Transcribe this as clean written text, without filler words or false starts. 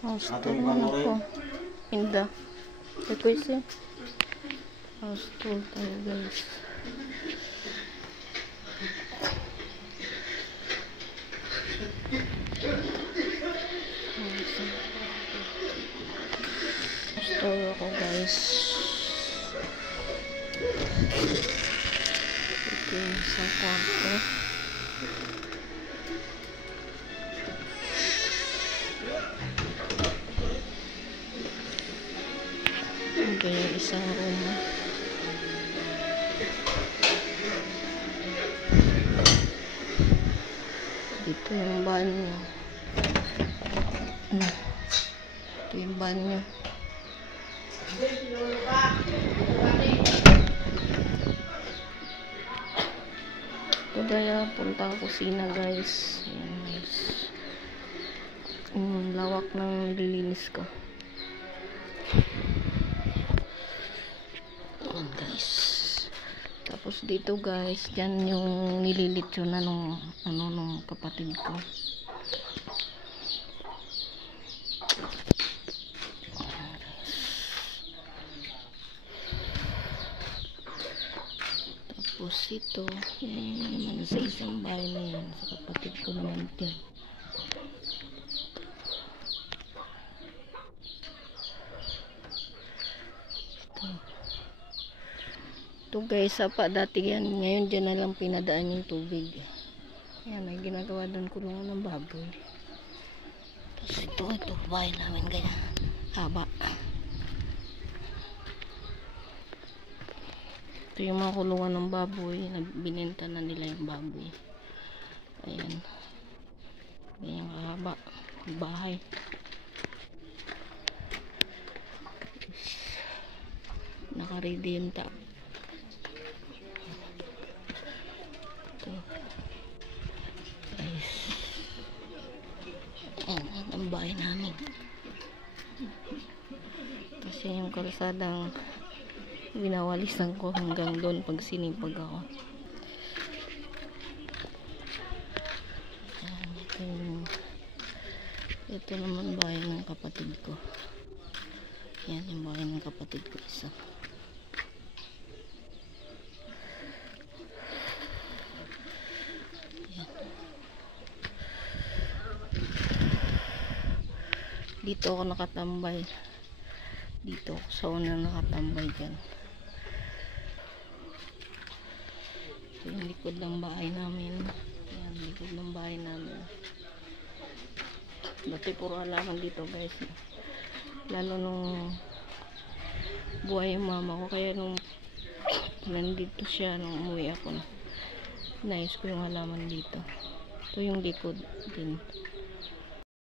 House tour man ako. Inda. Request eh. House tour tayo guys. House tour ako guys. Ito yung isang kwarto. Ito yung isang room. Ito yung banyo. Ito yung banyo. Ito daya punta ang kusina guys. Ayan guys. Lawak ng nililinis ko. Ayan guys. Tapos dito guys, dyan yung nililitsyo na nung kapatid ko. Tapos ito, yan naman sa isang bahay na yan, sa kapatid ko naman dyan. Ito guys, sapa dati yan. Ngayon dyan na lang pinadaan yung tubig. Ayan, may ginagawa doon kulungan ng baboy. Tapos ito, bahay namin ganyan. Haba. Ito yung mga kulungan ng baboy. Binenta na nila yung baboy. Ayan. Ganyan kahaba. Bahay. Naka-ready yung tap. Ang bahay namin. Kasi yung kalsadang winawalisan ko hanggang doon pag sinipag ako. Ayan, ito naman bahay ng kapatid ko. Yan yung bahay ng kapatid ko isa. Dito ako nakatambay. Dito ako sa unang nakatambay dyan. Ito yung likod ng bahay namin. Ayan, likod ng bahay namin. Dati puro halaman dito guys. Lalo nung buhay yung mama ko. Kaya nung nandito siya, nung umuwi ako, nais ko yung halaman dito. Ito yung likod din.